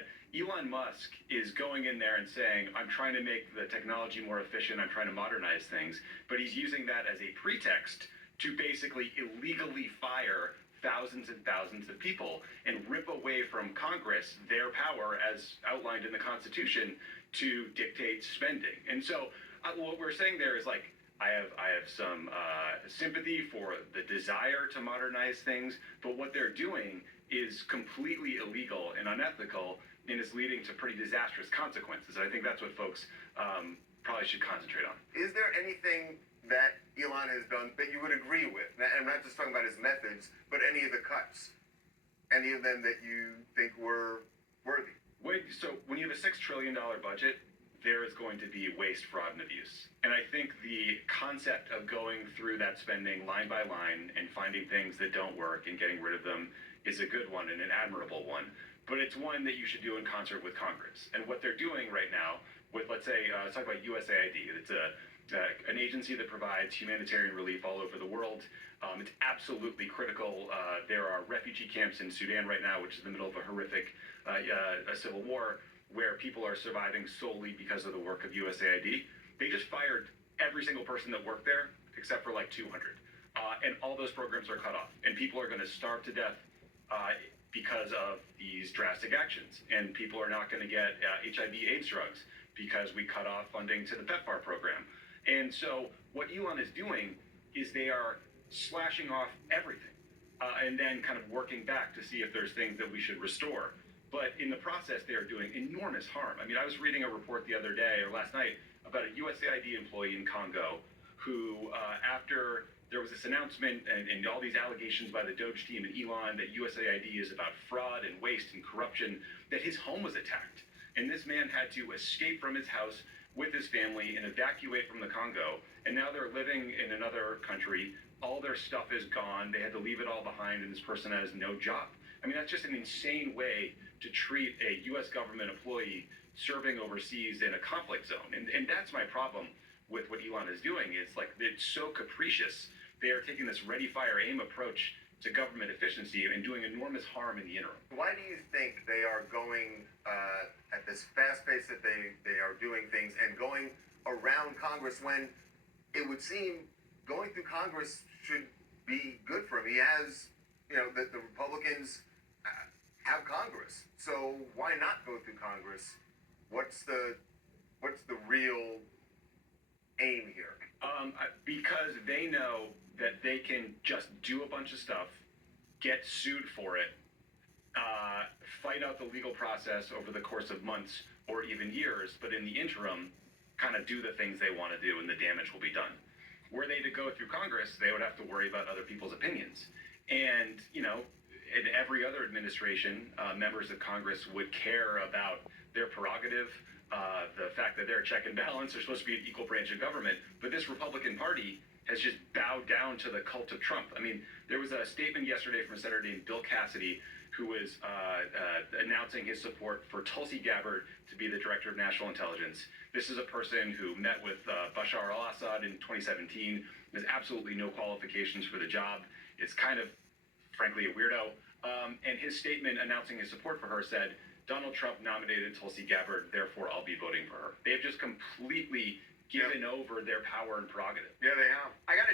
that Elon Musk is going in there and saying, I'm trying to make the technology more efficient, I'm trying to modernize things, but he's using that as a pretext to basically illegally fire thousands and thousands of people and rip away from Congress their power as outlined in the Constitution to dictate spending. And so what we're saying there is like, I have some sympathy for the desire to modernize things, but what they're doing is completely illegal and unethical and is leading to pretty disastrous consequences. I think that's what folks probably should concentrate on. Is there anything that Elon has done that you would agree with? And I'm not just talking about his methods, but any of the cuts, any of them that you think were worthy? So when you have a $6 trillion budget, there is going to be waste, fraud, and abuse. And I think the concept of going through that spending line by line and finding things that don't work and getting rid of them is a good one and an admirable one. But it's one that you should do in concert with Congress. And what they're doing right now with, let's say, let's talk about USAID. It's an agency that provides humanitarian relief all over the world. It's absolutely critical. There are refugee camps in Sudan right now, which is in the middle of a horrific a civil war, where people are surviving solely because of the work of USAID. They just fired every single person that worked there, except for like 200. And all those programs are cut off. And people are going to starve to death because of these drastic actions. And people are not going to get HIV/AIDS drugs because we cut off funding to the PEPFAR program. And so what Elon is doing is they are slashing off everything and then kind of working back to see if there's things that we should restore. But in the process, they are doing enormous harm. I mean, I was reading a report the other day or last night about a USAID employee in Congo who, after there was this announcement and all these allegations by the Doge team and Elon that USAID is about fraud and waste and corruption, that his home was attacked. And this man had to escape from his house with his family and evacuate from the Congo. And now they're living in another country. All their stuff is gone. They had to leave it all behind, and this person has no job. I mean, that's just an insane way to treat a U.S. government employee serving overseas in a conflict zone. And that's my problem with what Elon is doing. It's like, it's so capricious. They are taking this ready, fire, aim approach to government efficiency and doing enormous harm in the interim. Why do you think they are going at this fast pace that they are doing things and going around Congress when it would seem going through Congress should be good for him? He has, the Republicans have Congress, so why not go through Congress? What's the real aim here? Because they know that they can just do a bunch of stuff, get sued for it, fight out the legal process over the course of months or even years, but in the interim, kind of do the things they want to do and the damage will be done. Were they to go through Congress, they would have to worry about other people's opinions. And, in every other administration, members of Congress would care about their prerogative, the fact that they're check and balance, they're supposed to be an equal branch of government. But this Republican Party has just bowed down to the cult of Trump. I mean, there was a statement yesterday from a senator named Bill Cassidy, who was announcing his support for Tulsi Gabbard to be the director of national intelligence. This is a person who met with Bashar al-Assad in 2017, has absolutely no qualifications for the job, is kind of, frankly, a weirdo. And his statement announcing his support for her said, Donald Trump nominated Tulsi Gabbard, therefore I'll be voting for her. They have just completely given over their power and prerogative. Yeah, they have. I got